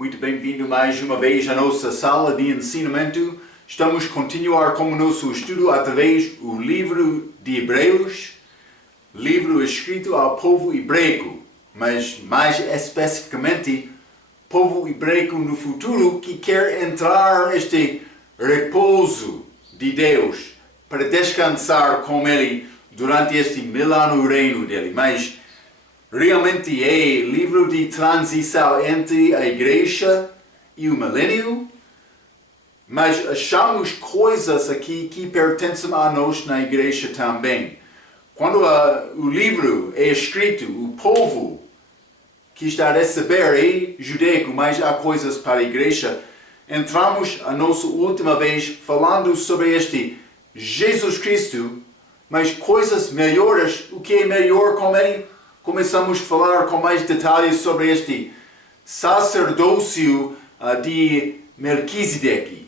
Muito bem-vindo mais uma vez à nossa sala de ensinamento. Estamos a continuar com o nosso estudo através do livro de Hebreus, livro escrito ao povo hebraico, mas mais especificamente, povo hebraico no futuro que quer entrar neste repouso de Deus para descansar com Ele durante este milênio reino dele. Mas realmente é livro de transição entre a igreja e o milênio, mas achamos coisas aqui que pertencem a nós na igreja também. Quando o livro é escrito, o povo que está a receber é judaico, mas há coisas para a igreja. Entramos a nossa última vez falando sobre este Jesus Cristo, mas coisas melhores, o que é melhor com ele? Começamos a falar com mais detalhes sobre este sacerdócio de Melquisedeque.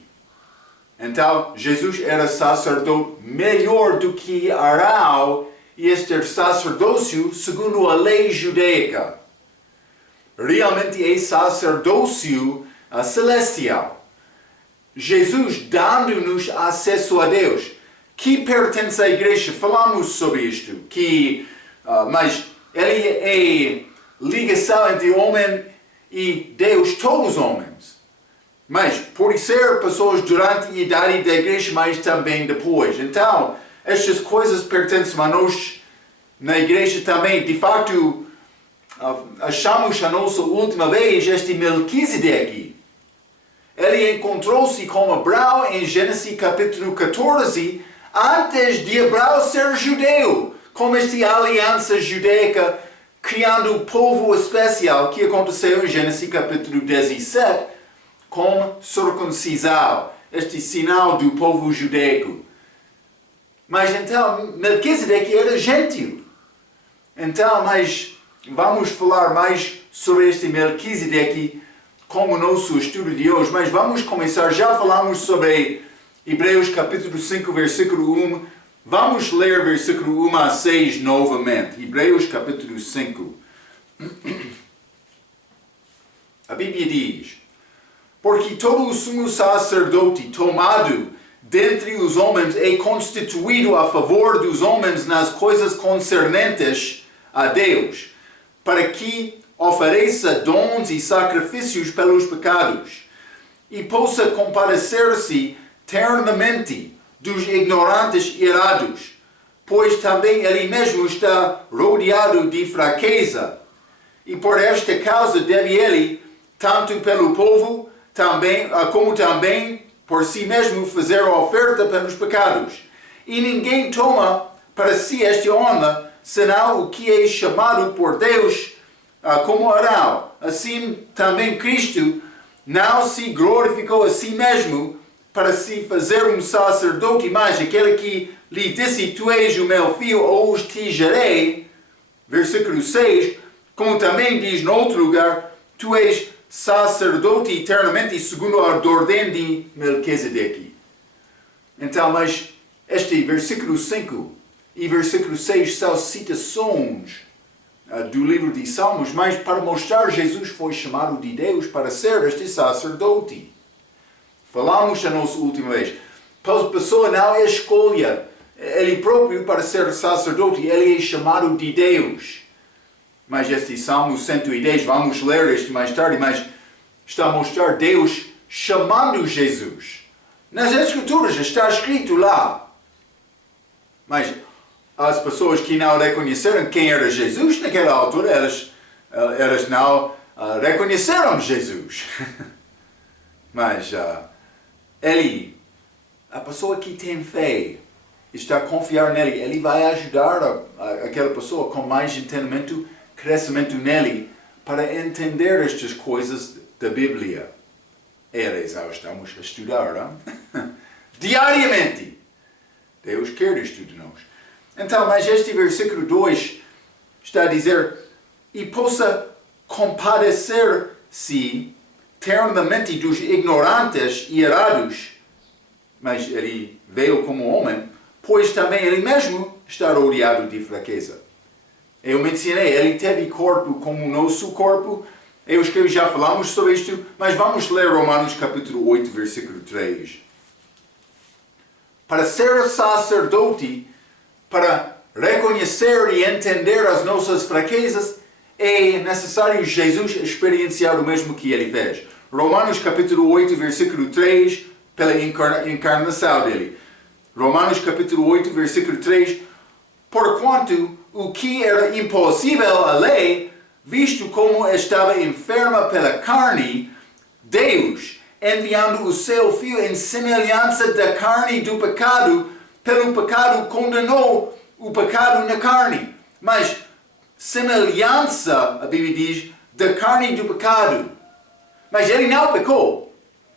Então, Jesus era sacerdote melhor do que Arão, e este sacerdócio segundo a lei judaica. Realmente é sacerdócio celestial. Jesus dando-nos acesso a Deus, que pertence à igreja. Falamos sobre isto, mas ele é ligação entre homem e Deus, todos os homens. Mas por ser pessoas durante a idade da igreja, mas também depois. Então, estas coisas pertencem a nós na igreja também. De facto, achamos a nossa última vez este Melquisedeque. Ele encontrou-se com Abraão em Gênesis capítulo 14, antes de Abraão ser judeu, com esta aliança judaica, criando um povo especial que aconteceu em Gênesis capítulo 17, com circuncisão, este sinal do povo judaico. Mas então, Melquisedeque era gentil. Então, mas vamos falar mais sobre este Melquisedeque como nosso estudo de hoje, mas vamos começar. Já falamos sobre Hebreus capítulo 5, versículo 1. Vamos ler versículo 1 a 6 novamente. Hebreus capítulo 5. A Bíblia diz: porque todo o sumo sacerdote tomado dentre os homens é constituído a favor dos homens nas coisas concernentes a Deus, para que ofereça dons e sacrifícios pelos pecados, e possa compadecer-se ternamente dos ignorantes e errados, pois também ele mesmo está rodeado de fraqueza, e por esta causa deve ele, tanto pelo povo, como também por si mesmo, fazer a oferta pelos pecados. E ninguém toma para si esta honra, senão o que é chamado por Deus como Arão. Assim também Cristo não se glorificou a si mesmo para se fazer um sacerdote, mas aquele que lhe disse: tu és o meu filho, hoje te gerei. Versículo 6, como também diz no outro lugar: tu és sacerdote eternamente segundo a ordem de Melquisedeque. Então, mas este versículo 5 e versículo 6 são citações do livro de Salmos, mas para mostrar que Jesus foi chamado de Deus para ser este sacerdote. Falamos a nossa última vez. A pessoa não escolha ele próprio para ser sacerdote, ele é chamado de Deus. Mas este Salmo 110, vamos ler este mais tarde, mas está a mostrar Deus chamando Jesus. Nas Escrituras está escrito lá. Mas as pessoas que não reconheceram quem era Jesus naquela altura, elas não reconheceram Jesus. Mas a pessoa que tem fé, está a confiar nele, ele vai ajudar aquela pessoa com mais entendimento, crescimento nele, para entender estas coisas da Bíblia. Estamos a estudar, diariamente. Deus quer isto de nós. Então, mas este versículo 2 está a dizer: e possa compadecer-se ternamente dos ignorantes e errados. Mas ele veio como homem, pois também ele mesmo está rodeado de fraqueza. Eu mencionei, ele teve corpo como o nosso corpo, Eu creio que já falamos sobre isto, mas vamos ler Romanos capítulo 8, versículo 3. Para ser sacerdote, para reconhecer e entender as nossas fraquezas, é necessário Jesus experienciar o mesmo que ele fez. Romanos capítulo 8, versículo 3, pela encarnação dele. Romanos capítulo 8, versículo 3. Porquanto o que era impossível à lei, visto como estava enferma pela carne, Deus, enviando o seu Filho em semelhança da carne do pecado, pelo pecado condenou o pecado na carne. Mas semelhança, a Bíblia diz, da carne do pecado. Mas ele não pecou.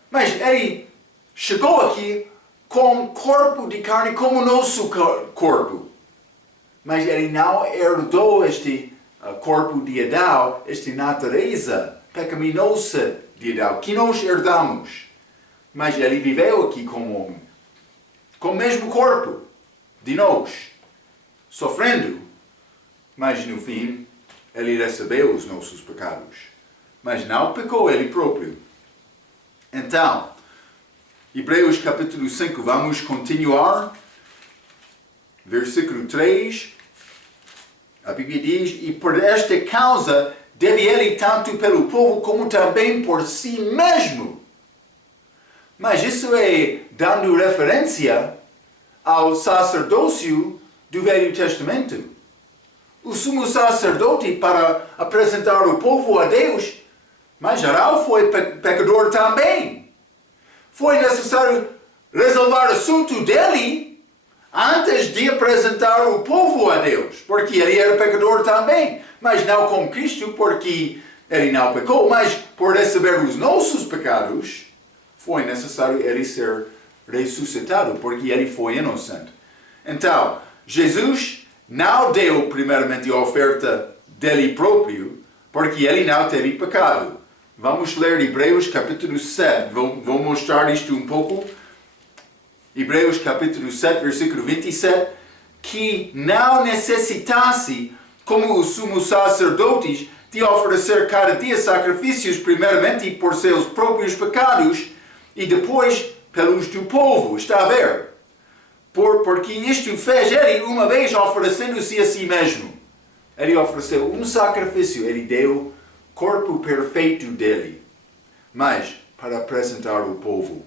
Mas ele chegou aqui com corpo de carne como nosso corpo. Mas ele não herdou este corpo de Adão, esta natureza pecaminosa de Adão, que nós herdamos. Mas ele viveu aqui como homem, com o mesmo corpo de nós, sofrendo. Mas no fim, ele recebeu os nossos pecados. Mas não pecou ele próprio. Então, Hebreus capítulo 5, vamos continuar. Versículo 3. A Bíblia diz, e por esta causa deve ele tanto pelo povo como também por si mesmo. Mas isso é dando referência ao sacerdócio do Velho Testamento. O sumo sacerdote para apresentar o povo a Deus, mas Arão foi pecador também. Foi necessário resolver o assunto dele antes de apresentar o povo a Deus, porque ele era pecador também, mas não com Cristo, porque ele não pecou, mas por receber os nossos pecados, foi necessário ele ser ressuscitado, porque ele foi inocente. Então, Jesus não deu primeiramente a oferta dele próprio, porque ele não teve pecado. Vamos ler Hebreus capítulo 7, vou mostrar isto um pouco. Hebreus capítulo 7, versículo 27, que não necessitasse, como os sumos sacerdotes, de oferecer cada dia sacrifícios, primeiramente por seus próprios pecados, e depois pelos do povo. Está a ver? Porque isto fez ele uma vez oferecendo-se a si mesmo. Ele ofereceu um sacrifício, ele deu o corpo perfeito dele, mas para apresentar o povo.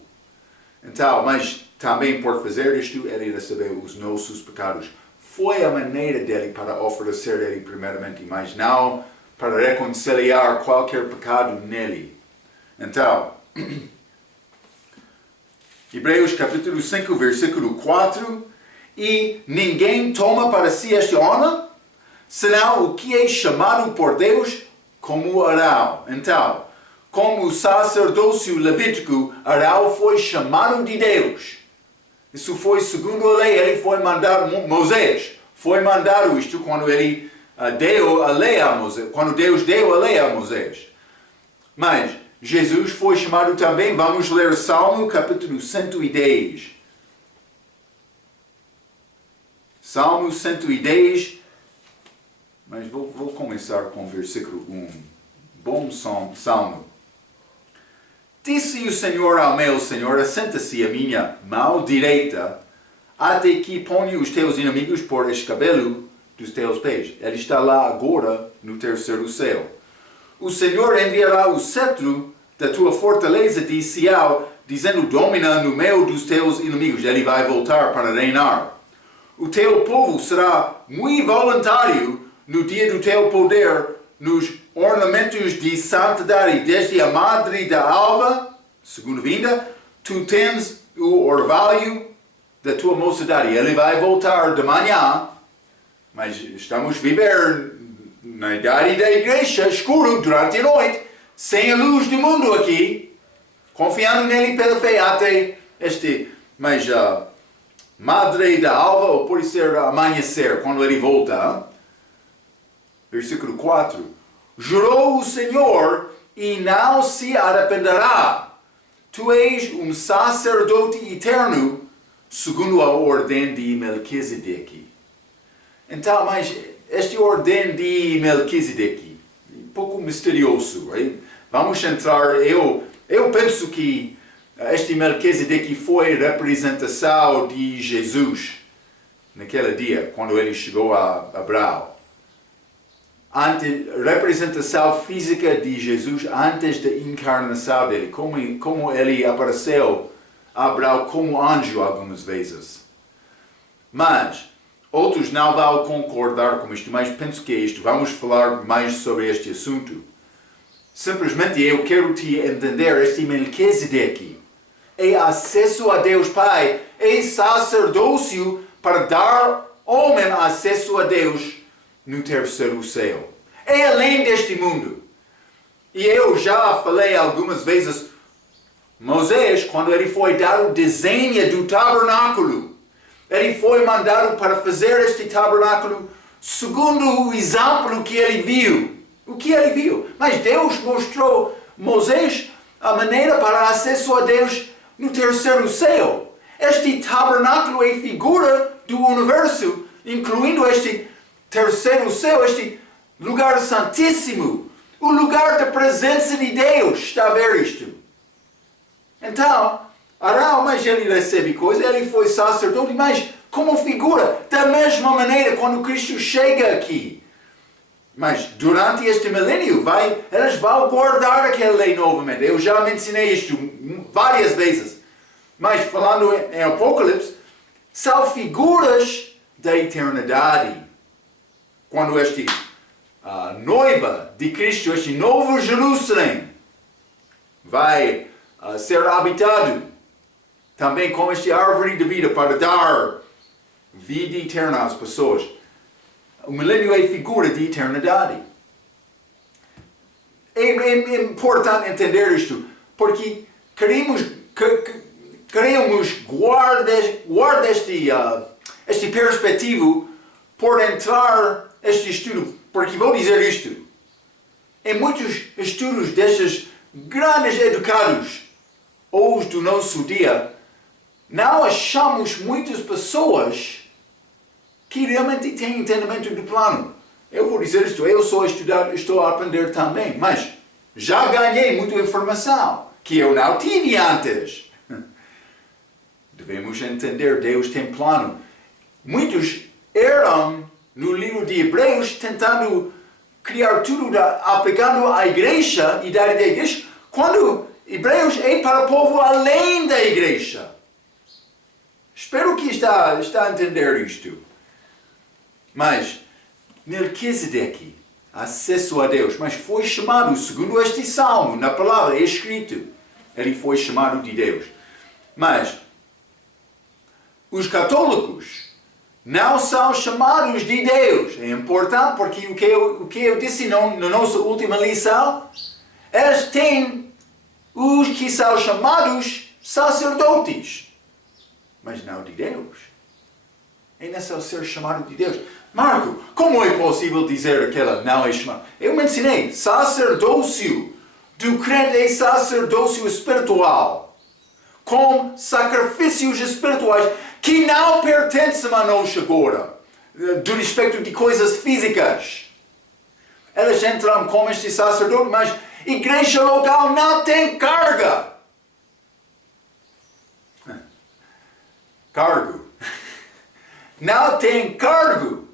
Então, mas também por fazer isto, ele recebeu os nossos pecados. Foi a maneira dele para oferecer ele primeiramente, mas não para reconciliar qualquer pecado nele. Então, Hebreus capítulo 5, versículo 4. E ninguém toma para si esta honra, senão o que é chamado por Deus como Arão. Então, como o sacerdócio levítico, Arão foi chamado de Deus. Isso foi segundo a lei, ele foi mandado, Moisés foi mandado isto quando ele deu a lei a Moisés, quando Deus deu a lei a Moisés. Mas Jesus foi chamado também, vamos ler Salmo capítulo 110. Salmo 110, mas vou começar com o versículo 1. Bom salmo. Disse o Senhor ao meu Senhor, assenta-se à minha mão direita, até que ponha os teus inimigos por escabelo dos teus pés. Ele está lá agora no terceiro céu. O Senhor enviará o cetro da tua fortaleza de Sião, dizendo, domina no meio dos teus inimigos. Ele vai voltar para reinar. O teu povo será muito voluntário no dia do teu poder, nos ornamentos de santidade, desde a madre da alva, segundo vinda, tu tens o orvalho da tua mocidade. Ele vai voltar de manhã, mas estamos a viver na idade da igreja, escuro, durante a noite, sem a luz do mundo aqui, confiando nele pela fé até mas madre da alva, ou pode ser amanhecer, quando ele volta. Versículo 4. Jurou o Senhor e não se arrependerá. Tu és um sacerdote eterno, segundo a ordem de Melquisedeque. Então, mas esta ordem de Melquisedeque, pouco misterioso. Right? Vamos entrar, eu penso que este Melquisedeque foi representação de Jesus naquele dia, quando ele chegou a Abraão. Representação física de Jesus antes da encarnação dele, como ele apareceu a Abraão como anjo algumas vezes. Mas outros não vão concordar com isto, mas penso que é isto. Vamos falar mais sobre este assunto. Simplesmente eu quero te entender, este Melquisedeque é acesso a Deus Pai, é sacerdócio para dar homem acesso a Deus no terceiro céu. É além deste mundo. E eu já falei algumas vezes, Moisés, quando ele foi dado o desenho do tabernáculo, ele foi mandado para fazer este tabernáculo segundo o exemplo que ele viu. O que ele viu? Mas Deus mostrou a Moisés a maneira para acesso a Deus no terceiro céu. Este tabernáculo é figura do universo, incluindo este terceiro céu, este lugar santíssimo, o lugar da presença de Deus. Está a ver isto? Então, Arão, mas ele recebe coisas, ele foi sacerdote, mas como figura, da mesma maneira quando Cristo chega aqui. Mas durante este milênio, eles vão guardar aquela lei novamente. Eu já mencionei isto várias vezes. Mas falando em Apocalipse, são figuras da eternidade. Quando este noiva de Cristo, este novo Jerusalém, vai ser habitado, também com esta árvore de vida para dar vida eterna às pessoas. O milênio é figura de eternidade. É importante entender isto, porque queremos guardar este perspectivo por entrar este estudo. Porque vou dizer isto. Em muitos estudos destes grandes educados, ou os do nosso dia, não achamos muitas pessoas que realmente têm entendimento do plano. Eu vou dizer isto, eu sou estudante, estou a aprender também, mas já ganhei muita informação que eu não tive antes. Devemos entender, Deus tem plano. Muitos eram no livro de Hebreus tentando criar tudo, aplicando a igreja, a ideia da igreja, quando Hebreus é para o povo além da igreja. Espero que está a entender isto. Mas Melquisedeque, acesso a Deus, mas foi chamado, segundo este salmo, na palavra é escrito, ele foi chamado de Deus. Mas os católicos não são chamados de Deus. É importante porque o que eu disse na nossa última lição, eles têm os que são chamados sacerdotes, mas não de Deus. É necessário ser chamado de Deus. Marco, como é possível dizer que ela não é chamada? Eu mencionei, sacerdócio do crente é sacerdócio espiritual, com sacrifícios espirituais que não pertencem a nós agora, do respeito de coisas físicas. Eles entram como este sacerdote, mas a igreja local não tem carga. Cargo. Não tem cargo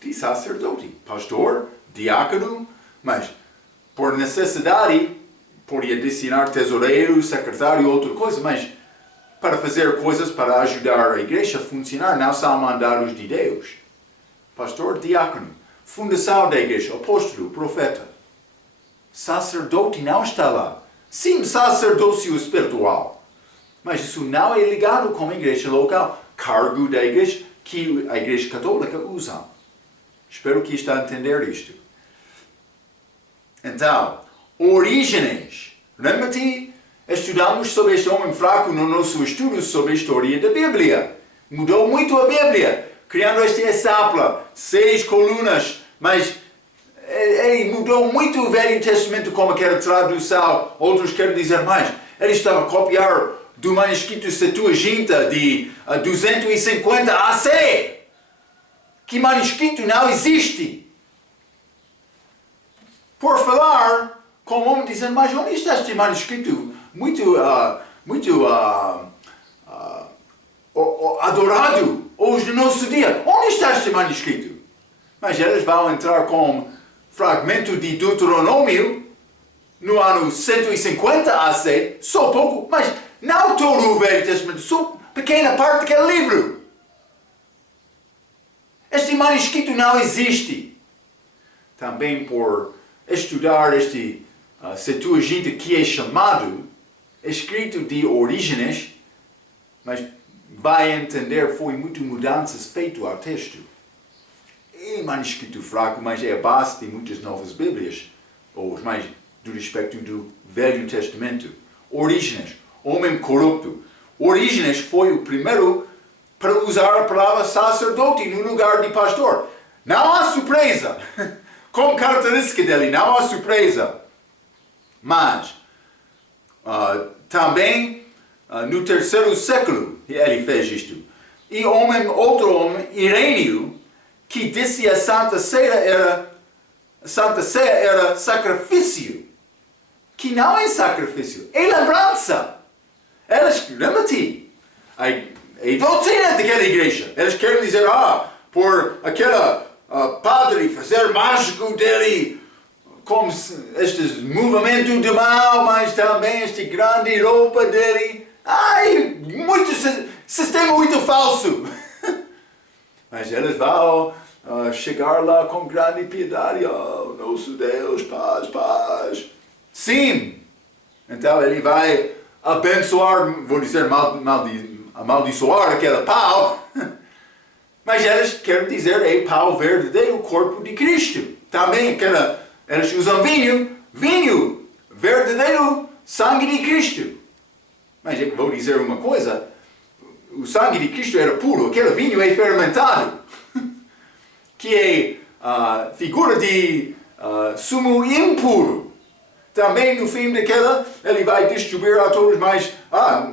de sacerdote, pastor, diácono, mas por necessidade podia designar tesoureiro, secretário, outra coisa, mas para fazer coisas para ajudar a igreja a funcionar, não são mandados de Deus. Pastor, diácono, fundação da igreja, apóstolo, profeta. Sacerdote não está lá. Sim, sacerdócio espiritual. Mas isso não é ligado com a igreja local. Cargo da igreja que a igreja católica usa. Espero que está a entender isto. Então, Orígenes. Lembra-te? Estudamos sobre este homem fraco no nosso estudo sobre a história da Bíblia. Mudou muito a Bíblia, criando este exemplo, 6 colunas, mas ele mudou muito o Velho Testamento como aquela tradução. Outros querem dizer mais. Ele estava a copiar do manuscrito Septuaginta de 250 AC. Que manuscrito não existe. por falar com o homem dizendo, mas onde está este manuscrito muito adorado hoje no nosso dia? Onde está este manuscrito? Mas eles vão entrar com fragmento de Deuteronômio no ano 150 AC, só pouco, mas não todo o Velho Testamento, só pequena parte daquele livro. Este manuscrito não existe. Também por estudar este Septuaginta que é chamado, escrito de Orígenes, mas vai entender foi muito mudanças feitas ao texto. É manuscrito fraco, mas é a base de muitas novas Bíblias, ou mais do respeito do Velho Testamento. Orígenes, homem corrupto. Orígenes foi o primeiro para usar a palavra sacerdote no lugar de pastor. Não há surpresa. Como característica dele, não há surpresa. Mas, também, no terceiro século, ele fez isto. E outro homem, Irênio, que disse a Santa Ceia era sacrifício. Que não é sacrifício, é lembrança. Lembra-te, a doutrina daquela igreja. Eles querem dizer, por aquele padre fazer mágico dele, como este movimento de mal, mas também este grande roupa dele. Muito sistema muito falso. Mas eles vão chegar lá com grande piedade. Nosso Deus, paz, paz. Sim. Então ele vai abençoar, vou dizer, amaldiçoar aquele pau. Mas eles querem dizer, é pau verdadeiro, o corpo de Cristo. Também eles usam vinho verdadeiro, sangue de Cristo. Mas eu vou dizer uma coisa, o sangue de Cristo era puro, aquele vinho é fermentado, que é figura de sumo impuro. Também no fim daquela, ele vai distribuir a todos, mas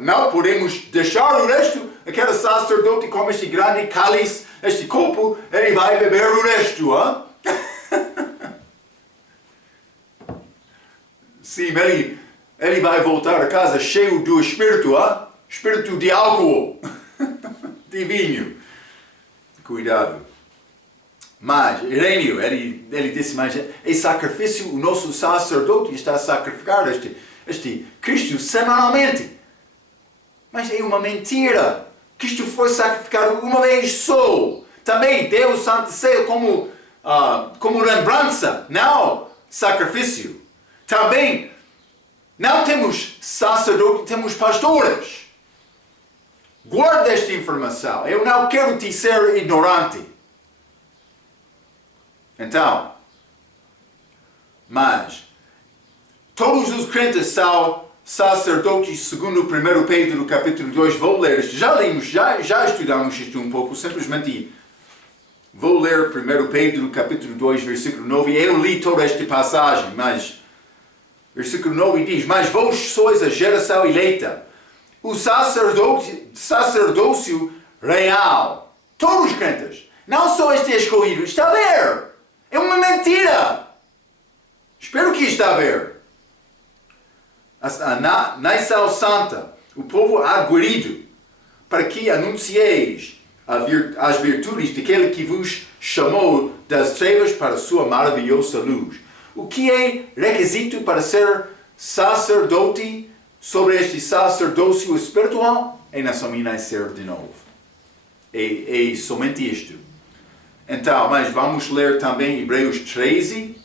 não podemos deixar o resto. Aquele sacerdote com este grande cálice, este copo, ele vai beber o resto. Sim, ele vai voltar a casa cheio do espírito, espírito de álcool, de vinho. Cuidado. Mas, Irênio, ele disse, mas é sacrifício, o nosso sacerdote está a sacrificar este Cristo semanalmente. Mas é uma mentira. Cristo foi sacrificado uma vez só. Também deu o Santo Ceia como lembrança, não sacrifício. Também não temos sacerdote, temos pastores. Guarda esta informação. Eu não quero te ser ignorante. Então, mas todos os crentes são sacerdotes segundo 1 Pedro capítulo 2. Vou ler isto. Já lemos, já estudamos isto um pouco. Simplesmente vou ler 1 Pedro capítulo 2, versículo 9. Eu li toda esta passagem, mas versículo 9 diz, mas vós sois a geração eleita, o sacerdócio real. Todos os crentes. Não só este escolhido. Está a ver? É uma mentira. Espero que está a ver. A nação santa, o povo aguerrido, para que anuncieis as virtudes daquele que vos chamou das trevas para a sua maravilhosa luz. O que é requisito para ser sacerdote sobre este sacerdócio espiritual? É nascer de novo. É somente isto. Então, mas vamos ler também Hebreus 13.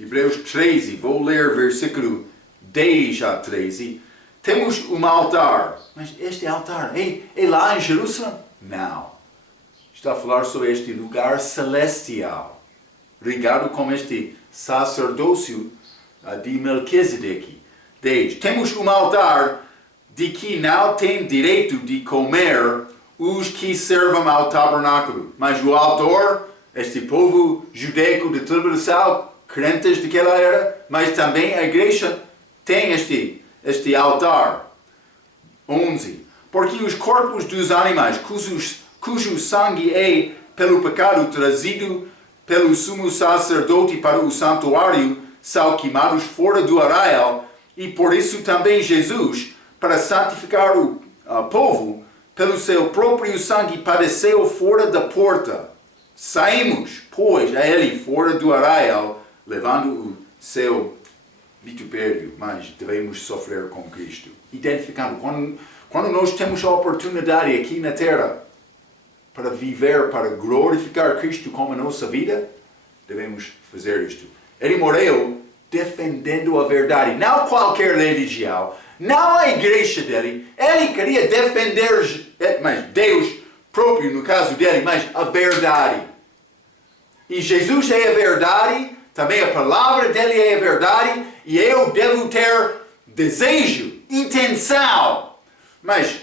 Hebreus 13, vou ler versículo 10 a 13. Temos um altar. Mas este altar é lá em Jerusalém? Não. Está a falar sobre este lugar celestial, ligado com este sacerdócio de Melquisedeque. 10. Temos um altar de que não tem direito de comer os que servem ao tabernáculo. Mas o autor, este povo judaico de tribulação, crentes daquela era, mas também a igreja tem este altar. 11. Porque os corpos dos animais, cujo sangue é pelo pecado trazido pelo sumo sacerdote para o santuário são queimados fora do arraial, e por isso também Jesus, para santificar o povo, pelo seu próprio sangue padeceu fora da porta. Saímos, pois, a ele fora do arraial, levando o seu vitupério, mas devemos sofrer com Cristo. Identificando, quando nós temos a oportunidade aqui na terra para viver, para glorificar Cristo como a nossa vida, devemos fazer isto. Ele morreu defendendo a verdade, não qualquer religião, não a igreja dele. Ele queria defender, mas Deus próprio no caso dele, mas a verdade. E Jesus é a verdade, também a palavra dele é a verdade, e eu devo ter desejo, intenção, mas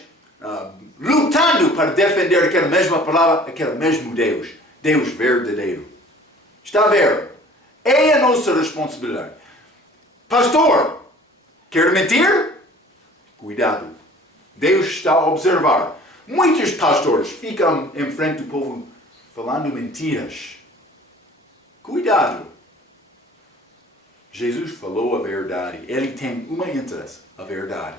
lutando para defender aquela mesma palavra, aquele mesmo Deus, Deus verdadeiro. Está a ver? É a nossa responsabilidade. Pastor, quer mentir? Cuidado. Deus está a observar. Muitos pastores ficam em frente do povo falando mentiras. Cuidado. Jesus falou a verdade. Ele tem uma interesse, a verdade.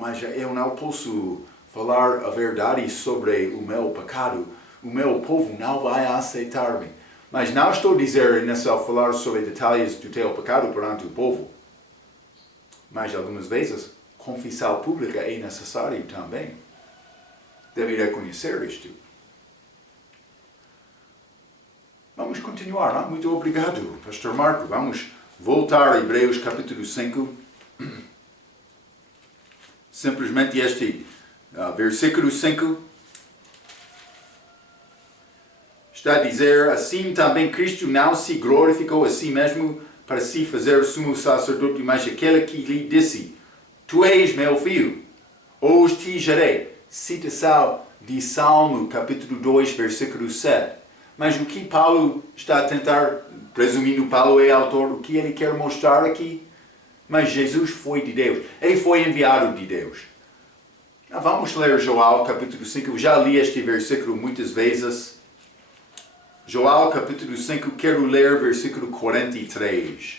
Mas eu não posso falar a verdade sobre o meu pecado. O meu povo não vai aceitar-me. Mas não estou a dizer nessa falar sobre detalhes do teu pecado perante o povo. Mas algumas vezes, confissão pública é necessário também. Deve reconhecer isto. Vamos continuar, não? Muito obrigado, Pastor Marco. Vamos voltar a Hebreus capítulo 5. Simplesmente este versículo 5 está a dizer: assim também Cristo não se glorificou a si mesmo para se fazer sumo sacerdote, mas aquele que lhe disse: tu és meu filho, hoje te gerei. Citação de Salmo capítulo 2, versículo 7. Mas o que Paulo está a tentar, presumindo Paulo é autor, o que ele quer mostrar aqui? Mas Jesus foi de Deus. Ele foi enviado de Deus. Vamos ler João capítulo 5. Eu já li este versículo muitas vezes. João capítulo 5, quero ler versículo 43.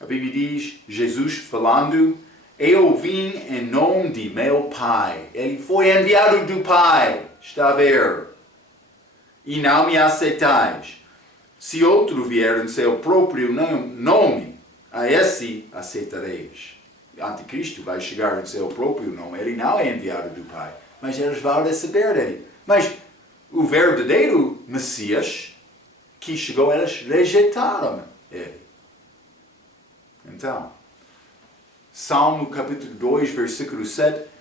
A Bíblia diz, Jesus falando: eu vim em nome de meu Pai. Ele foi enviado do Pai. Está a ver? E não me aceitais. Se outro vier em seu próprio nome, a esse aceitareis. O anticristo vai chegar em seu próprio nome. Ele não é enviado do Pai. Mas eles vão receber dele. Mas o verdadeiro Messias que chegou, eles rejeitaram ele. Então, Salmo capítulo 2, versículo 7,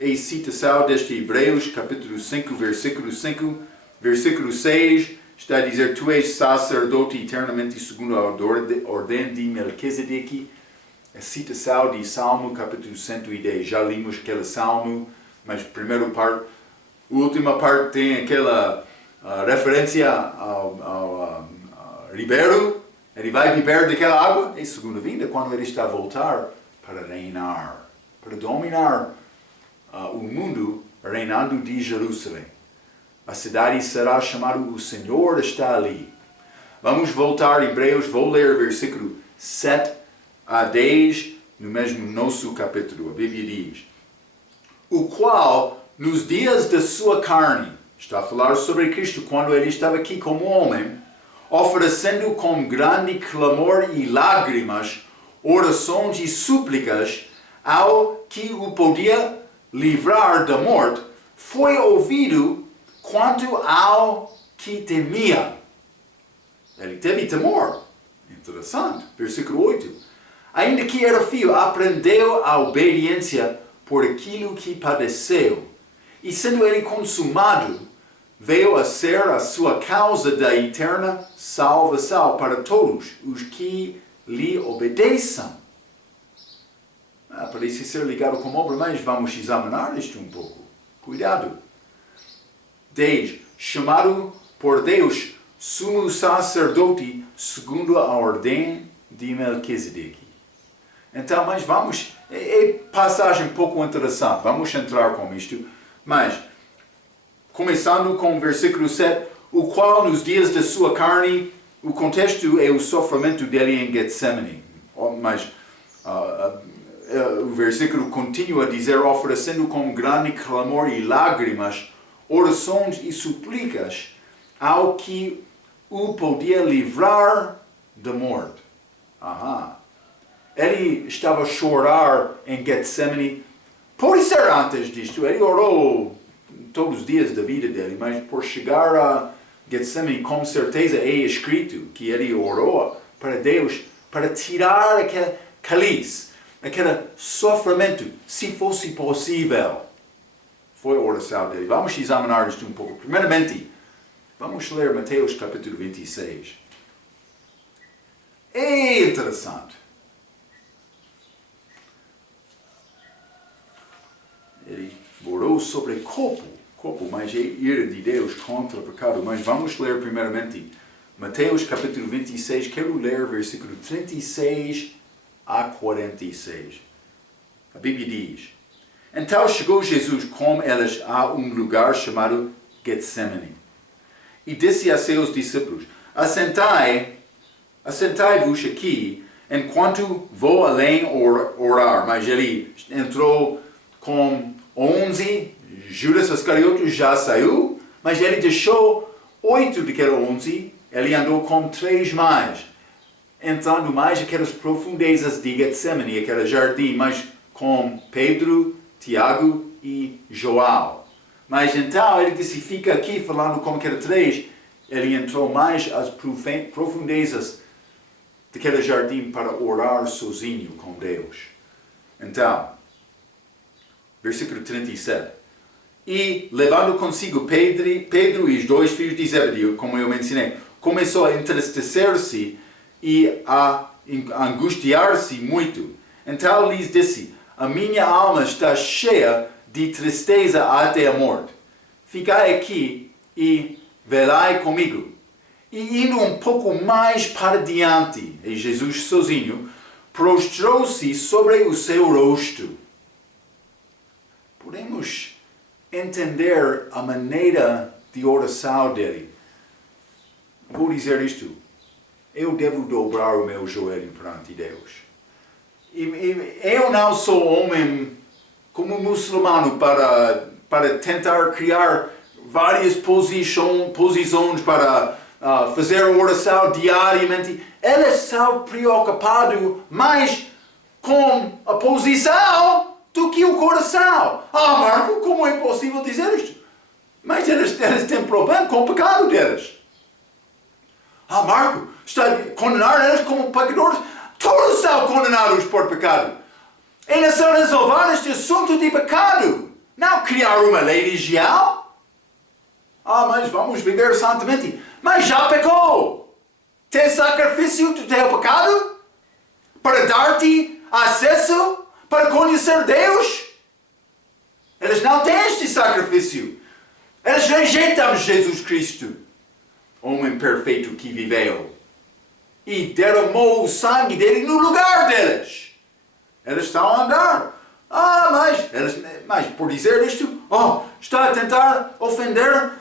é citação deste Hebreus capítulo 5, versículo 5, versículo 6, está a dizer: tu és sacerdote eternamente segundo a ordem de Melquisedeque. A citação de Salmo capítulo 110. Já limos aquele Salmo, mas primeiro parte, a última parte tem aquela referência ao ribeiro. Ele vai beber daquela água. É a segunda vinda, quando ele está a voltar para reinar, para dominar o mundo, reinando de Jerusalém. A cidade será chamada O Senhor está ali. Vamos voltar a Hebreus, vou ler versículo 7 a 10, no mesmo nosso capítulo. A Bíblia diz: o qual, nos dias da sua carne, está a falar sobre Cristo quando ele estava aqui como homem, oferecendo com grande clamor e lágrimas, orações e súplicas ao que o podia livrar da morte, foi ouvido quanto ao que temia. Ele teve temor. Interessante. Versículo 8. Ainda que era filho, aprendeu a obediência por aquilo que padeceu. E sendo ele consumado, veio a ser a sua causa da eterna salvação para todos os que lhe obedeçam. Parece ser ligado com obra, mas vamos examinar isto um pouco. Cuidado. 10. Chamado por Deus sumo sacerdote segundo a ordem de Melquisedeque. Então, mas vamos, é passagem um pouco interessante, vamos entrar com isto, mas começando com o versículo 7, o qual nos dias da sua carne, o contexto é o sofrimento dele em Getsemane. Mas o versículo continua a dizer, oferecendo com grande clamor e lágrimas, orações e súplicas ao que o podia livrar da morte. Ele estava a chorar em Getsemane. Pode ser antes disto, ele orou todos os dias da vida dele, mas por chegar a Getsemane, com certeza é escrito que ele orou para Deus para tirar aquele cálice, aquele sofrimento, se fosse possível. Foi a oração dele. Vamos examinar isto um pouco. Primeiramente, vamos ler Mateus capítulo 26. É interessante. Ele orou sobre corpo, mas é ira de Deus contra o pecado. Mas vamos ler primeiramente Mateus capítulo 26, quero ler versículo 36 a 46. A Bíblia diz, então chegou Jesus com eles a um lugar chamado Getsemane. E disse a seus discípulos, assentai-vos aqui, enquanto vou além orar. Mas ele entrou com 11, Judas Iscariote já saiu, mas ele deixou 8 daqueles 11, ele andou com 3 mais, entrando mais aquelas profundezas de Getsemane, aquele jardim, mas com Pedro, Tiago e João. Mas então ele disse, fica aqui falando com aqueles 3, ele entrou mais as profundezas daquele jardim para orar sozinho com Deus. Então, versículo 37. E, levando consigo Pedro e os 2 filhos de Zebedeu, como eu mencionei, começou a entristecer-se e a angustiar-se muito. Então lhes disse, a minha alma está cheia de tristeza até a morte. Ficai aqui e velai comigo. E indo um pouco mais para diante, e Jesus sozinho, prostrou-se sobre o seu rosto. Podemos entender a maneira de oração dele. Vou dizer isto. Eu devo dobrar o meu joelho perante Deus. Eu não sou homem como muçulmano para tentar criar várias posições para fazer oração diariamente. Ele está preocupado mais com a posição do que o coração. Marco, como é possível dizer isto? Mas eles têm problema com o pecado deles. Marco, está a condenar eles como pecadores? Todos são condenados por pecado. Eles são resolver este assunto de pecado. Não criar uma religião. Mas vamos viver santamente. Mas já pecou. Tem sacrifício do teu pecado? Para dar-te acesso? Para conhecer Deus? Eles não têm este sacrifício. Eles rejeitam Jesus Cristo, homem perfeito que viveu, e derramou o sangue dele no lugar deles. Eles estão a andar. Mas por dizer isto, está a tentar ofender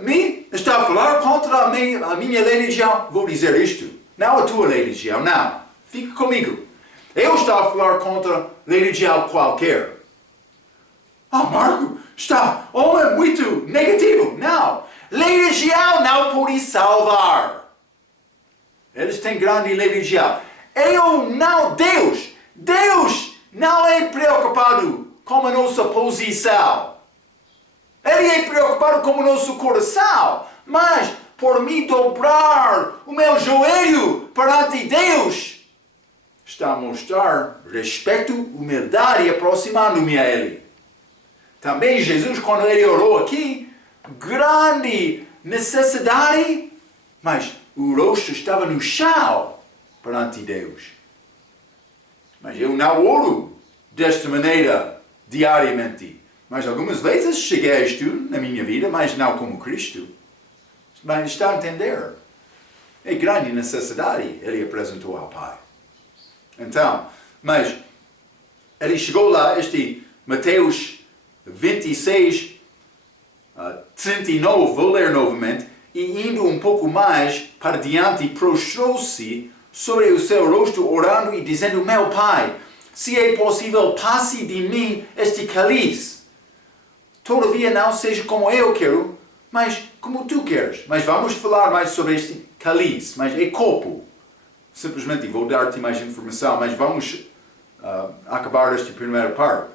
me? Está a falar contra a minha religião? Vou dizer isto. Não a tua religião, não. Fica comigo. Eu estou a falar contra religião qualquer. Marco, é muito negativo. Não. Religião não pode salvar. Eles têm grande religião. Deus não é preocupado com a nossa posição. Ele é preocupado com o nosso coração. Mas por me dobrar o meu joelho perante Deus, está a mostrar respeito, humildade, aproximando-me a Ele. Também Jesus, quando Ele orou aqui, grande necessidade, mas o rosto estava no chão perante Deus. Mas eu não oro desta maneira diariamente. Mas algumas vezes cheguei a isto na minha vida, mas não como Cristo. Mas está a entender? É grande necessidade, Ele apresentou ao Pai. Então, mas ele chegou lá, este Mateus 26, 39, vou ler novamente, e indo um pouco mais para diante, prostrou-se sobre o seu rosto, orando e dizendo, meu Pai, se é possível, passe de mim este cálice. Todavia não seja como eu quero, mas como tu queres. Mas vamos falar mais sobre este cálice, mas é copo. Simplesmente vou dar-te mais informação, mas vamos acabar esta primeira parte.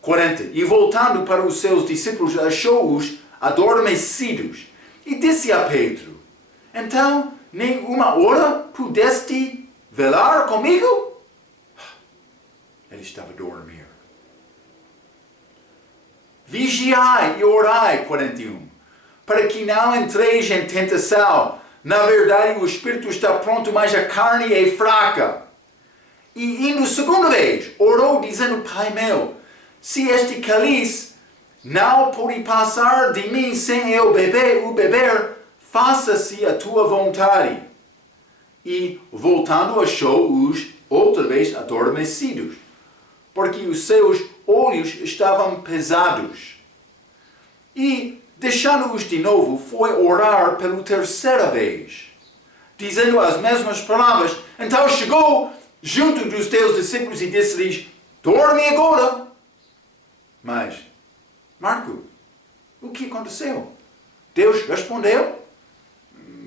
40. E voltando para os seus discípulos, achou-os adormecidos. E disse a Pedro, então, nem uma hora pudeste velar comigo? Ele estava a dormir. Vigiai e orai, 41, para que não entreis em tentação. Na verdade, o espírito está pronto, mas a carne é fraca. E indo segunda vez, orou dizendo, Pai meu, se este cálice não pode passar de mim sem eu beber, faça-se a tua vontade. E voltando achou-os outra vez adormecidos, porque os seus olhos estavam pesados. E, deixando-os de novo, foi orar pela terceira vez, dizendo as mesmas palavras. Então chegou junto dos teus discípulos e disse-lhes, dorme agora. Mas, Marco, o que aconteceu? Deus respondeu?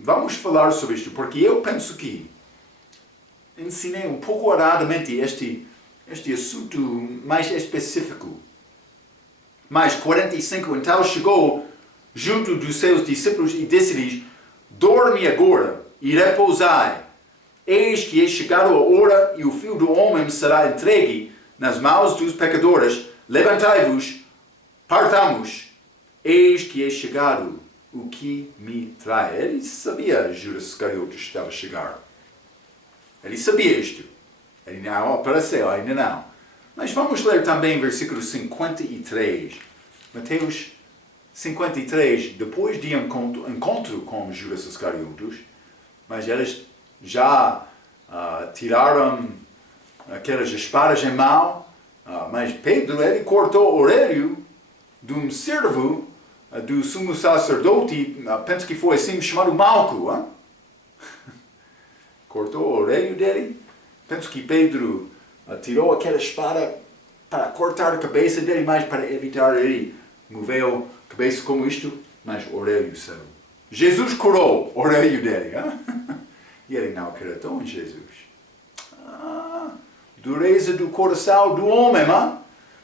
Vamos falar sobre isto, porque eu penso que ensinei um pouco erradamente este assunto mais específico. Mas 45, então chegou junto dos seus discípulos e disse-lhes, dorme agora e repousai. Eis que é chegado a hora e o Filho do Homem será entregue nas mãos dos pecadores. Levantai-vos, partamos. Eis que é chegado o que me trai. Ele sabia, Judas Iscariotes estava a chegar. Ele sabia isto. Ele não apareceu, ainda não. Mas vamos ler também versículo 53. Mateus 53, depois de encontro com Judas Iscariotes, mas eles já tiraram aquelas espadas em mão, mas Pedro, ele cortou o orelho de um servo do sumo sacerdote, penso que foi assim chamado Malco. Cortou o orelho dele. Penso que Pedro tirou aquela espada para cortar a cabeça dele, mas para evitar ele mover a cabeça como isto, mas o orelho saiu. Jesus curou o orelho dele. E ele não acreditou em Jesus. Dureza do coração do homem.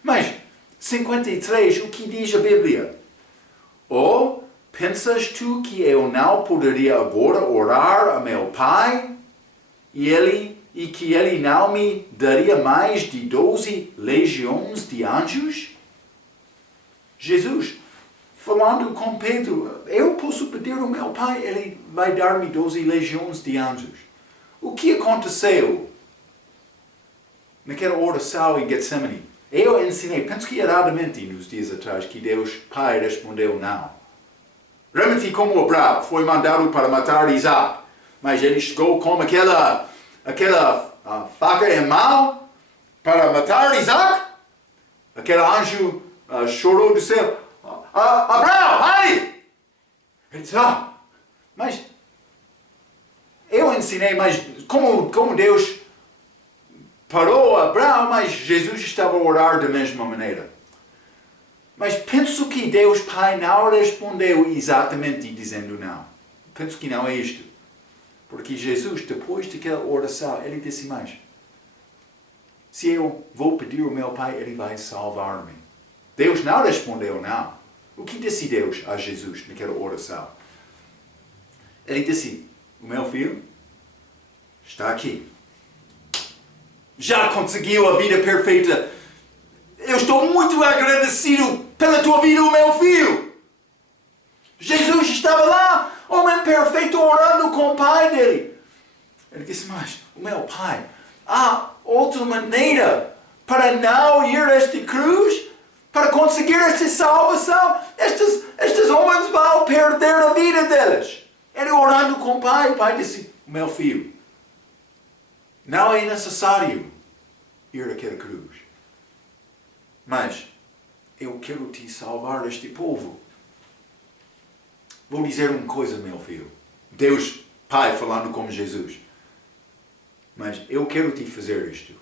Mas 53, o que diz a Bíblia? Ou pensas tu que eu não poderia agora orar a meu Pai e que ele não me daria mais de 12 legiões de anjos? Jesus, falando com Pedro, eu posso pedir ao meu Pai, ele vai dar-me 12 legiões de anjos. O que aconteceu naquela oração em Getsemane? Eu ensinei, penso que erradamente nos dias atrás, que Deus Pai respondeu não. Realmente como Abraão foi mandado para matar Isaac, mas ele chegou com aquela faca em mão para matar Isaac. Aquele anjo chorou do céu. Abraão, pai! Ele disse, mas eu ensinei, mas como Deus parou Abraão, mas Jesus estava a orar da mesma maneira. Mas penso que Deus Pai não respondeu exatamente dizendo não. Penso que não é isto. Porque Jesus, depois daquela oração, ele disse mais. Se eu vou pedir ao meu Pai, ele vai salvar-me. Deus não respondeu não. O que disse Deus a Jesus naquela oração? Ele disse, o meu filho está aqui. Já conseguiu a vida perfeita. Eu estou muito agradecido pela tua vida, o meu filho. Jesus estava lá, homem perfeito, orando com o Pai dele. Ele disse, mas o meu Pai, há outra maneira para não ir a esta cruz? Para conseguir esta salvação? Estes homens vão perder a vida deles. Ele orando com o Pai disse, meu filho, não é necessário ir àquela cruz. Mas eu quero te salvar este povo. vou dizer uma coisa, meu filho. Deus Pai falando como Jesus. Mas eu quero te fazer isto.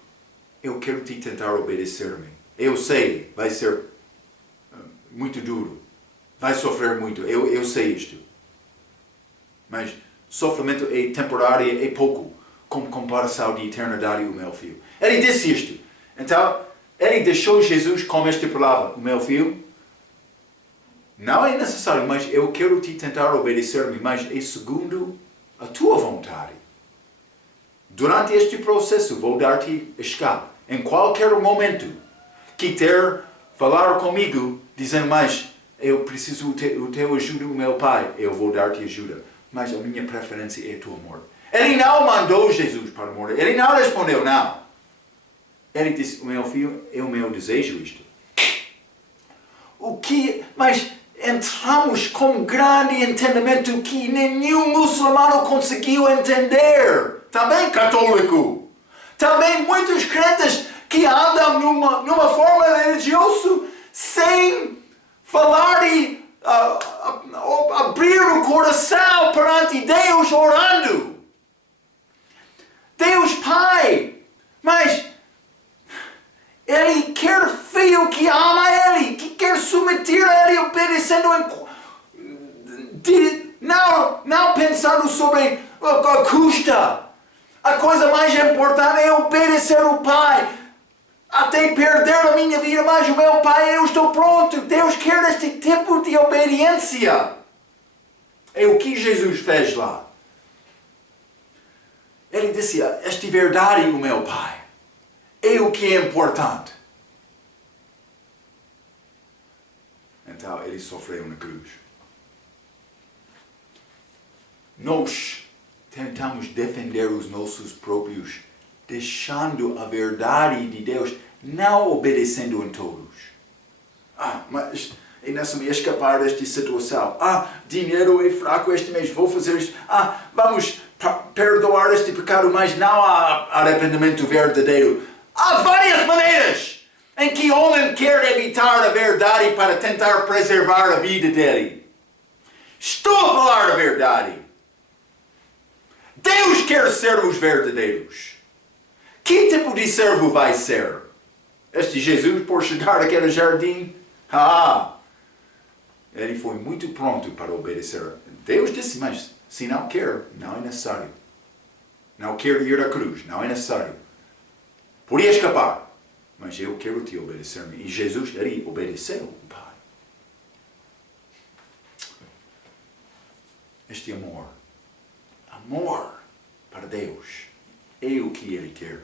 Eu quero te tentar obedecer-me. Eu sei, vai ser muito duro. Vai sofrer muito. Eu sei isto. Mas sofrimento é temporário, é pouco. Como comparação de eternidade, o meu filho. Ele disse isto. Então, ele deixou Jesus com esta palavra. O meu filho, não é necessário, mas eu quero te tentar obedecer-me, mas é segundo a tua vontade. Durante este processo, vou dar-te escape. Em qualquer momento que ter falar comigo, dizendo, mas eu preciso o teu ajuda, o meu Pai, eu vou dar-te ajuda. Mas a minha preferência é a tua morte. Ele não mandou Jesus para morrer. Ele não respondeu, não. Ele disse, meu filho, é o meu desejo isto. O que? Mas entramos com grande entendimento que nenhum muçulmano conseguiu entender. Também católico. Também muitos crentes que andam numa forma religiosa sem falar e abrir o coração perante Deus orando. Deus Pai, mas Ele quer filho que ama Ele, que quer submeter a Ele, obedecendo, não pensando sobre a custa. A coisa mais importante é obedecer o Pai. Até perder a minha vida, mas o meu Pai, eu estou pronto. Deus quer este tipo de obediência. É o que Jesus fez lá. Ele disse, esta verdade, o meu Pai, é o que é importante. Então, ele sofreu na cruz. Nós tentamos defender os nossos próprios, deixando a verdade de Deus, não obedecendo em todos. Mas é necessário escapar desta situação. Dinheiro é fraco este mês, vou fazer isto. Vamos perdoar este pecado, mas não há arrependimento verdadeiro. Há várias maneiras em que o homem quer evitar a verdade para tentar preservar a vida dele. Estou a falar a verdade. Deus quer servos verdadeiros. Que tipo de servo vai ser? Este Jesus, por chegar naquele jardim, ele foi muito pronto para obedecer. Deus disse, mas se não quer, não é necessário. Não quer ir à cruz, não é necessário. Podia escapar, mas eu quero te obedecer-me. E Jesus, ele obedeceu o Pai. Este amor para Deus é o que Ele quer.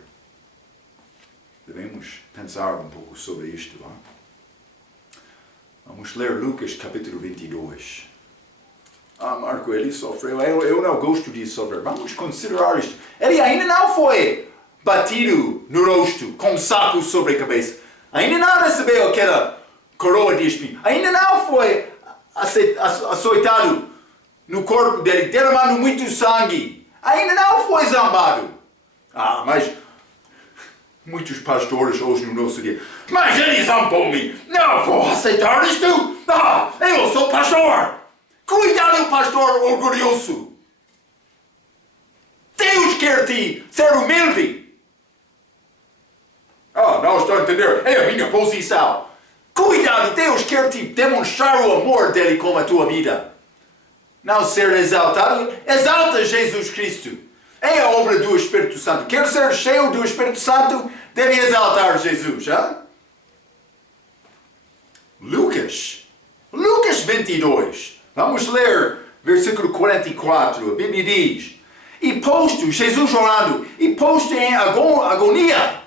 Devemos pensar um pouco sobre isto. Vamos ler Lucas capítulo 22. Marco, ele sofreu. Eu não gosto de sofrer. Vamos considerar isto. Ele ainda não foi batido no rosto com um saco sobre a cabeça. Ainda não recebeu aquela coroa de espinho. Ainda não foi açoitado no corpo dele, derramando muito sangue. Ainda não foi zambado. Mas muitos pastores hoje no nosso dia. Mas ele zambou-me. Não vou aceitar isto. Eu sou pastor. Cuidado, pastor orgulhoso. Deus quer te ser humilde. Não estou a entender. É a minha posição. Cuidado, Deus quer te demonstrar o amor dele com a tua vida. Não ser exaltado. Exalta Jesus Cristo. É a obra do Espírito Santo. Quer ser cheio do Espírito Santo, deve exaltar Jesus. Lucas 22. Vamos ler versículo 44. A Bíblia diz: E posto, Jesus orando, e posto em agonia,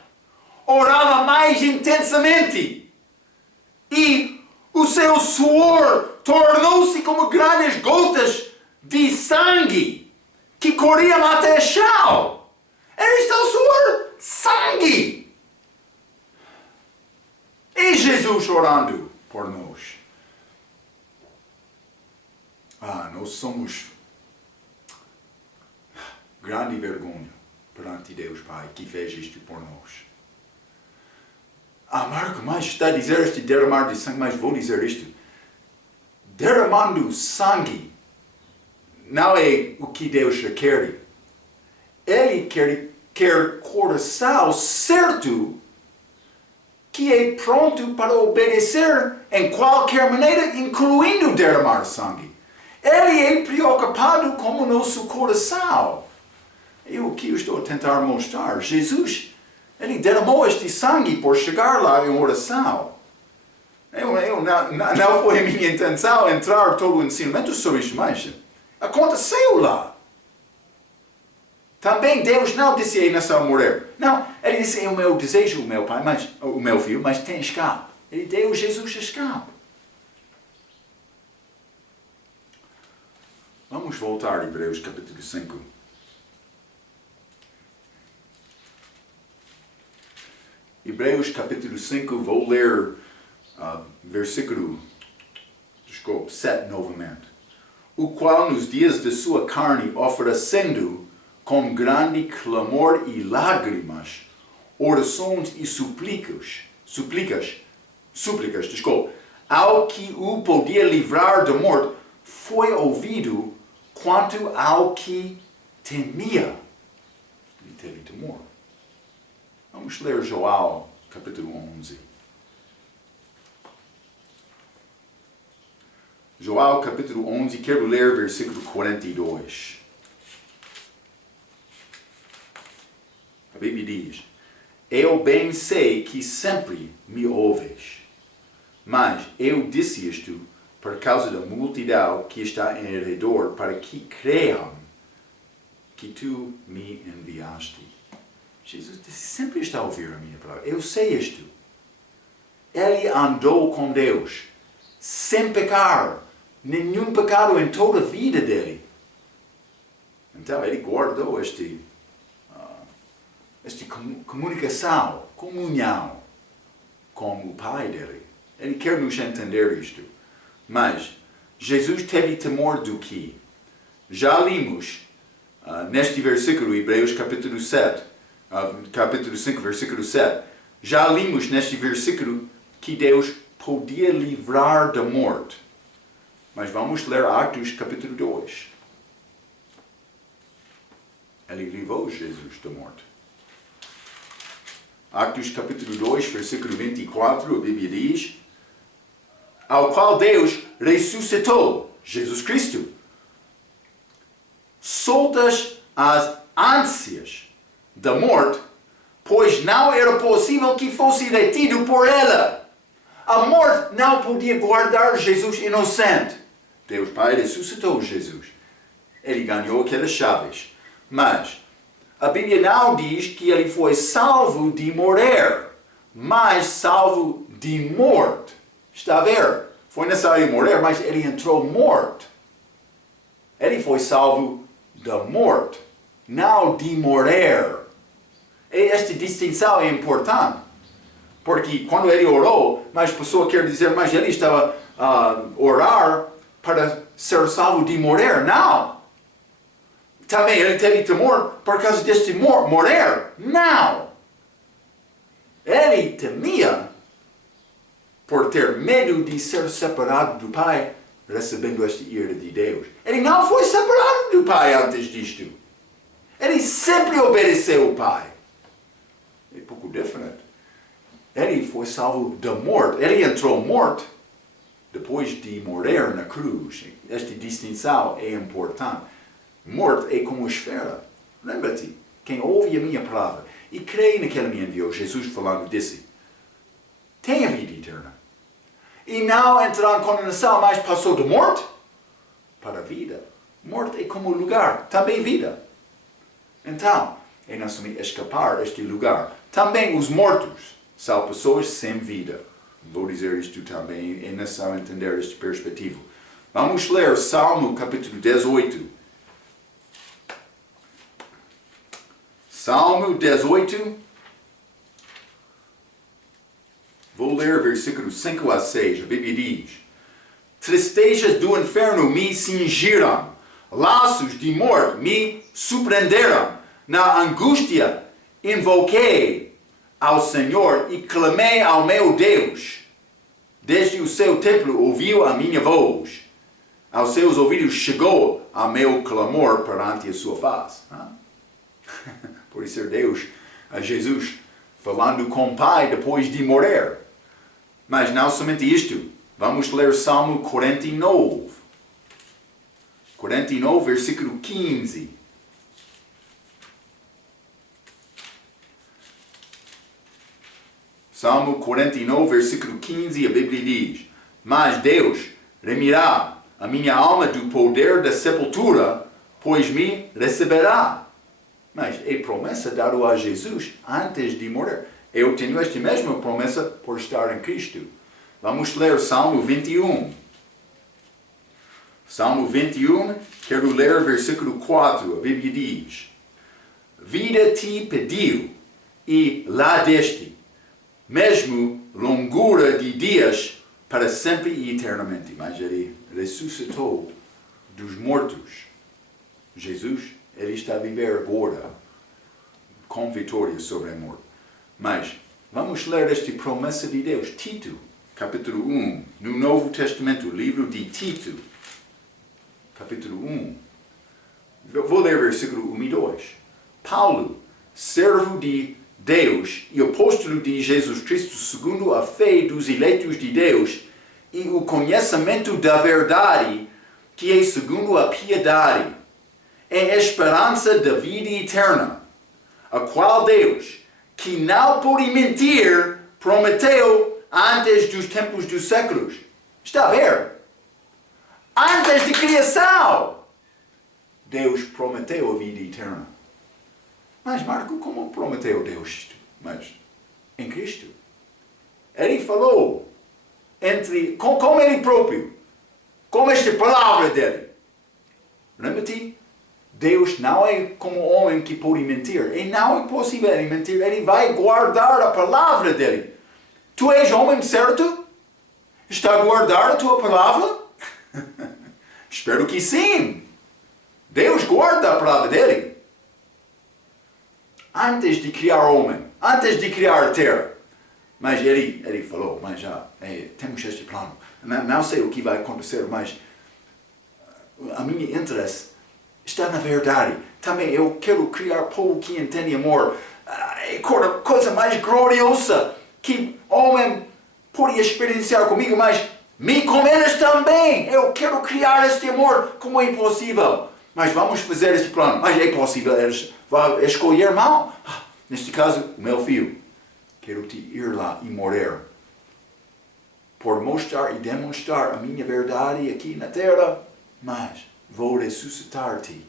orava mais intensamente. E o seu suor tornou-se como grandes gotas de sangue que corriam até o chão. Ele está a suor sangue. E Jesus orando por nós. Nós somos grande vergonha perante Deus Pai que fez isto por nós. Marco, mas está a dizer este derramar de sangue, mas vou dizer isto. Derramando sangue não é o que Deus requer. Ele quer coração certo, que é pronto para obedecer em qualquer maneira, incluindo derramar sangue. Ele é preocupado com o nosso coração. É o que eu estou a tentar mostrar. Jesus, ele derramou este sangue por chegar lá em oração. Não foi a minha intenção entrar todo o ensinamento sobre isto, mas aconteceu lá. Também Deus não disse aí nessa morrer. Não, ele disse, é o meu desejo, o meu pai, o meu filho, mas tem escape. Ele deu Jesus escape. Vamos voltar a Hebreus capítulo 5. Hebreus capítulo 5, vou ler versículo 7 novamente. O qual nos dias de sua carne oferecendo com grande clamor e lágrimas, orações e súplicas, ao que o podia livrar da morte, foi ouvido quanto ao que temia. Ele teve temor. Vamos ler João, capítulo 11. João, capítulo 11, quero ler versículo 42. A Bíblia diz, eu bem sei que sempre me ouves, mas eu disse isto por causa da multidão que está em redor, para que creiam que tu me enviaste. Jesus disse, sempre está a ouvir a minha palavra. Eu sei isto. Ele andou com Deus, sem pecar, nenhum pecado em toda a vida dele. Então ele guardou esta comunicação, comunhão com o Pai dele. Ele quer nos entender isto. Mas Jesus teve temor do que? Já limos neste versículo, Hebreus capítulo 7, capítulo 5, versículo 7. Já limos neste versículo que Deus podia livrar da morte. Mas vamos ler Atos capítulo 2. Ele livrou Jesus da morte. Atos capítulo 2, versículo 24, a Bíblia diz, ao qual Deus ressuscitou Jesus Cristo, soltas as ânsias da morte, pois não era possível que fosse retido por ela. A morte não podia guardar Jesus inocente. Deus Pai ressuscitou Jesus. Ele ganhou aquelas chaves. Mas a Bíblia não diz que ele foi salvo de morrer, mas salvo de morte. Está a ver? Foi necessário morrer, mas ele entrou morto. Ele foi salvo da morte, não de morrer. E esta distinção é importante. Porque quando ele orou, mas a pessoa quer dizer, mas ele estava a orar para ser salvo de morrer. Não. Também ele teve temor por causa deste morrer. Não. Ele temia por ter medo de ser separado do Pai, recebendo esta ira de Deus. Ele não foi separado do Pai antes disto. Ele sempre obedeceu ao Pai. É um pouco diferente. Ele foi salvo da morte. Ele entrou morto depois de morrer na cruz. Esta distinção é importante. Morte é como esfera. Lembra-te, quem ouve a minha palavra e crê naquele que me enviou, Jesus falando disse, tem a vida eterna. E não entrará em condenação, mas passou de morte para a vida. Morte é como lugar, também vida. Então, é nosso escapar deste lugar. Também os mortos são pessoas sem vida. Vou dizer isto também, é necessário entender esta perspectiva. Vamos ler Salmo capítulo 18. Salmo 18. Vou ler versículos 5 a 6. A Bíblia diz, tristezas do inferno me cingiram, laços de morte me surpreenderam. Na angústia invoquei ao Senhor e clamei ao meu Deus. Desde o seu templo ouviu a minha voz. Aos seus ouvidos chegou a meu clamor perante a sua face. Por isso Deus, Jesus, falando com o Pai depois de morrer. Mas não somente isto. Vamos ler Salmo 49. 49, versículo 15. Salmo 49, versículo 15, a Bíblia diz: Mas Deus remirá a minha alma do poder da sepultura, pois me receberá. Mas é promessa dada a Jesus antes de morrer. Eu tenho esta mesma promessa por estar em Cristo. Vamos ler Salmo 21. Salmo 21, quero ler versículo 4. A Bíblia diz: Vida te pediu e lá deste, mesmo longura de dias para sempre e eternamente. Mas ele ressuscitou dos mortos. Jesus, ele está a viver agora com vitória sobre a morte. Mas vamos ler esta promessa de Deus. Tito, capítulo 1, no Novo Testamento, livro de Tito, capítulo 1. Vou ler versículo 1 e 2. Paulo, servo de Deus e apóstolo de Jesus Cristo, segundo a fé dos eleitos de Deus e o conhecimento da verdade, que é segundo a piedade, é a esperança da vida eterna, a qual Deus, que não pode mentir, prometeu antes dos tempos dos séculos. Está a ver? Antes de criação, Deus prometeu a vida eterna. Mas Marco, como prometeu Deus isto? Mas em Cristo. Ele falou com ele próprio, com esta palavra dele. Lembra-te? Deus não é como homem que pode mentir. E não é possível ele mentir. Ele vai guardar a palavra dele. Tu és homem certo? Está a guardar a tua palavra? Espero que sim. Deus guarda a palavra dele. Antes de criar o homem, antes de criar a terra. Mas ele falou, mas já, temos este plano. Não sei o que vai acontecer, mas a minha interesse está na verdade. Também eu quero criar povo que entende amor. É a coisa mais gloriosa que o homem pode experienciar comigo, mas me com eles também. Eu quero criar este amor como é possível. Mas vamos fazer este plano. Mas é possível eles vão escolher mal. Neste caso, o meu filho. Quero te ir lá e morrer. Por mostrar e demonstrar a minha verdade aqui na terra. Mas vou ressuscitar-te.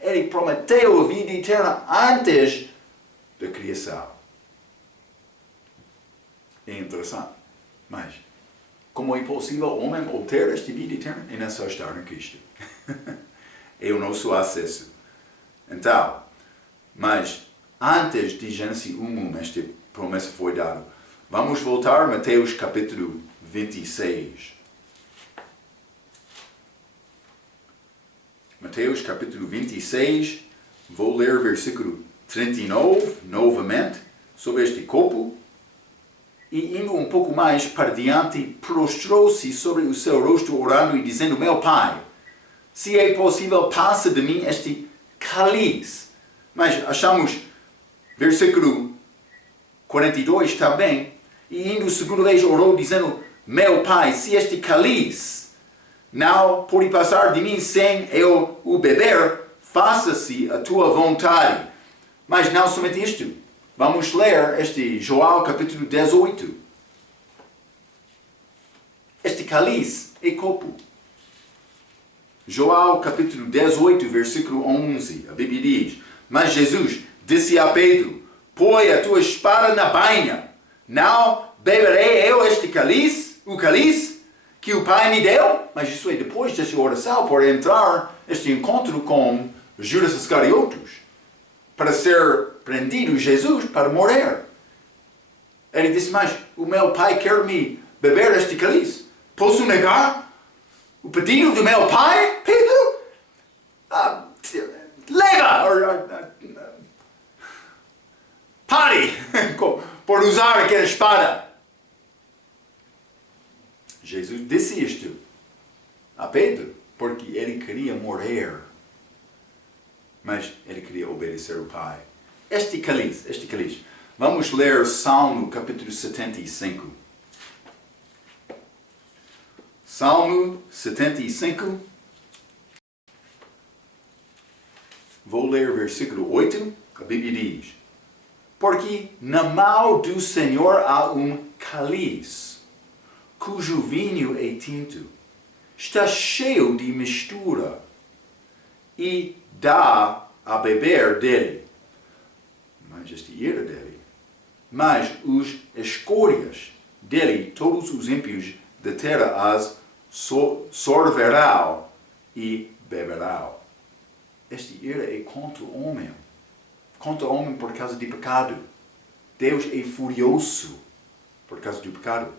Ele prometeu a vida eterna antes da criação. É interessante. Mas como é possível o homem obter esta vida eterna? É não só estar em Cristo. É o nosso acesso. Então, mas antes de Gênesis 1, esta promessa foi dada. Vamos voltar a Mateus capítulo 26. Mateus capítulo 26, vou ler versículo 39, novamente, sobre este corpo. E indo um pouco mais para diante, prostrou-se sobre o seu rosto orando e dizendo: Meu Pai, se é possível, passa de mim este cálice. Mas achamos versículo 42 também. E indo segunda vez orou dizendo: Meu Pai, se este cálice não pode passar de mim sem eu o beber, faça-se a tua vontade. Mas não somente isto. Vamos ler este João capítulo 18. Este cálice é corpo. João capítulo 18, versículo 11. A Bíblia diz: Mas Jesus disse a Pedro: Põe a tua espada na bainha. Não beberei eu este cálice, o cálice que o Pai me deu? Mas isso é depois desta oração, por entrar este encontro com Judas Iscariotes, para ser prendido Jesus para morrer. Ele disse: Mas o meu Pai quer me beber este cálice. Posso negar o pedido do meu Pai, Pedro? Leva! Pare por usar aquela espada. Jesus disse isto a Pedro. porque ele queria morrer. Mas ele queria obedecer o Pai. Este cálice. Vamos ler Salmo capítulo 75. Salmo 75. Vou ler versículo 8. A Bíblia diz: porque na mão do Senhor há cálice, cujo vinho é tinto. Está cheio de mistura, e dá a beber dele. Mas esta ira dele. Mas os escórias dele, todos os ímpios da terra as sorverão e beberão. Esta ira é contra o homem. Contra o homem por causa de pecado. Deus é furioso por causa do pecado.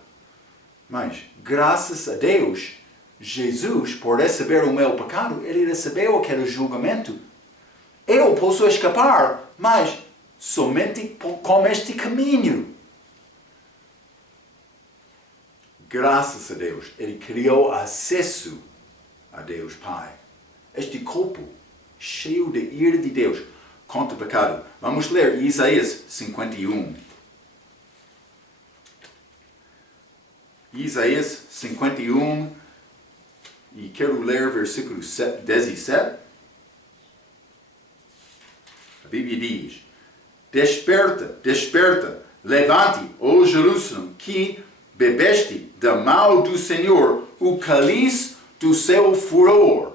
Mas, graças a Deus, Jesus, por receber o meu pecado, ele recebeu aquele julgamento. Eu posso escapar, mas somente com este caminho. Graças a Deus, ele criou acesso a Deus Pai. Este corpo cheio de ira de Deus contra o pecado. Vamos ler Isaías 51. Isaías 51. E quero ler versículo 17. A Bíblia diz: desperta, desperta, levante, ó Jerusalém, que bebeste da mão do Senhor o cálice do seu furor.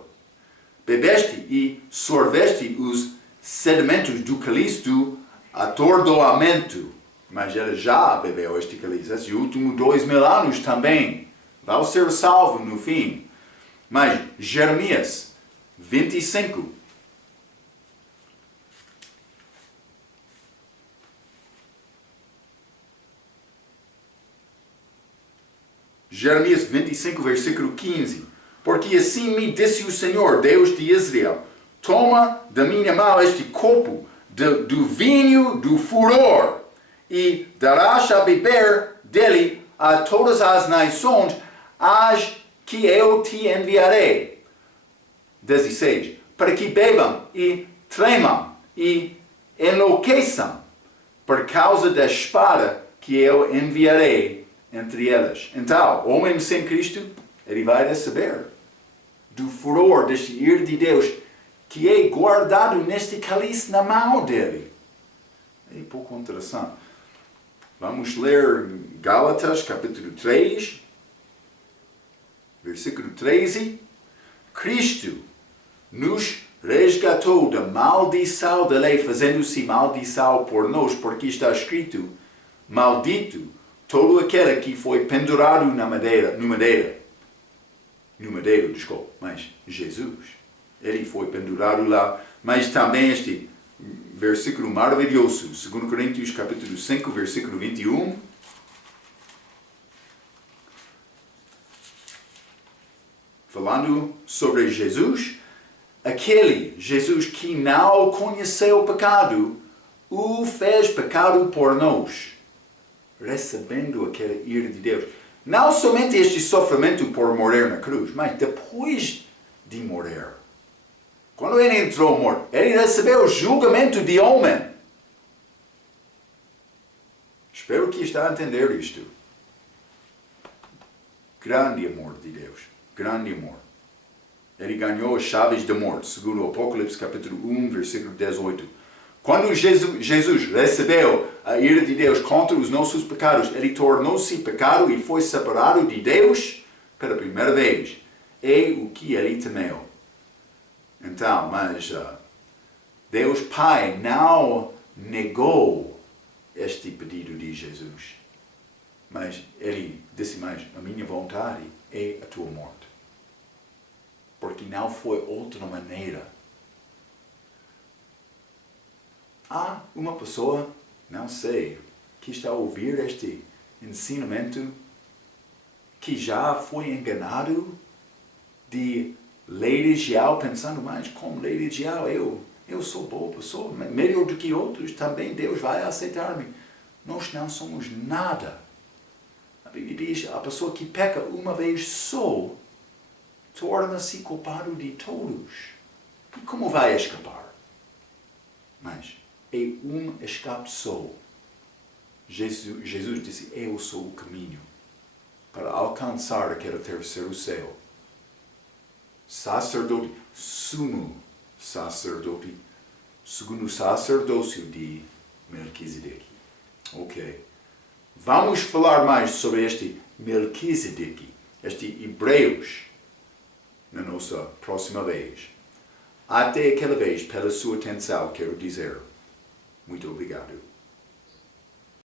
Bebeste e sorveste os sedimentos do cálice do atordoamento. Mas ele já bebeu este cálice. Esses últimos 2000 anos também. Vai ser salvo no fim. Mas Jeremias 25. Jeremias 25, versículo 15. Porque assim me disse o Senhor, Deus de Israel: toma da minha mão este copo do vinho do furor, e darás a beber dele a todas as nações, as que eu te enviarei. 16. Para que bebam e tremam e enlouqueçam por causa da espada que eu enviarei entre elas. Então, o homem sem Cristo, ele vai receber do furor deste ira de Deus que é guardado neste cálice na mão dele. É pouco interessante. Vamos ler Gálatas capítulo 3. Versículo 13. Cristo nos resgatou da maldição da lei, fazendo-se maldição por nós, porque está escrito: maldito todo aquele que foi pendurado no madeiro, desculpa, mas Jesus, ele foi pendurado lá. Mas também este versículo maravilhoso, 2 Coríntios capítulo 5, versículo 21. Falando sobre Jesus, aquele Jesus que não conheceu o pecado, o fez pecado por nós, recebendo aquela ira de Deus. Não somente este sofrimento por morrer na cruz, mas depois de morrer. Quando ele entrou morto, ele recebeu o julgamento de homem. Espero que está a entender isto. Grande amor de Deus. Grande amor. Ele ganhou as chaves da morte, segundo o Apocalipse capítulo 1, versículo 18. Quando Jesus recebeu a ira de Deus contra os nossos pecados, ele tornou-se pecado e foi separado de Deus pela primeira vez. É o que ele temeu. Então, mas Deus Pai não negou este pedido de Jesus. Mas ele disse mais: a minha vontade é a tua morte. Porque não foi outra maneira. Há uma pessoa, não sei, que está a ouvir este ensinamento, que já foi enganado de Lady Jiao, pensando, mas como Lady Jiao, eu sou boa pessoa, melhor do que outros, também Deus vai aceitar-me. Nós não somos nada. A Bíblia diz: a pessoa que peca uma vez só, torna-se culpado de todos. E como vai escapar? Mas é escape só. Jesus disse, eu sou o caminho para alcançar aquele terceiro céu. Sacerdote, sumo sacerdote, segundo o sacerdócio de Melquisedeque. Ok. Vamos falar mais sobre este Melquisedeque, este Hebreus, na nossa próxima vez. Até aquela vez, pela sua atenção, quero dizer muito obrigado.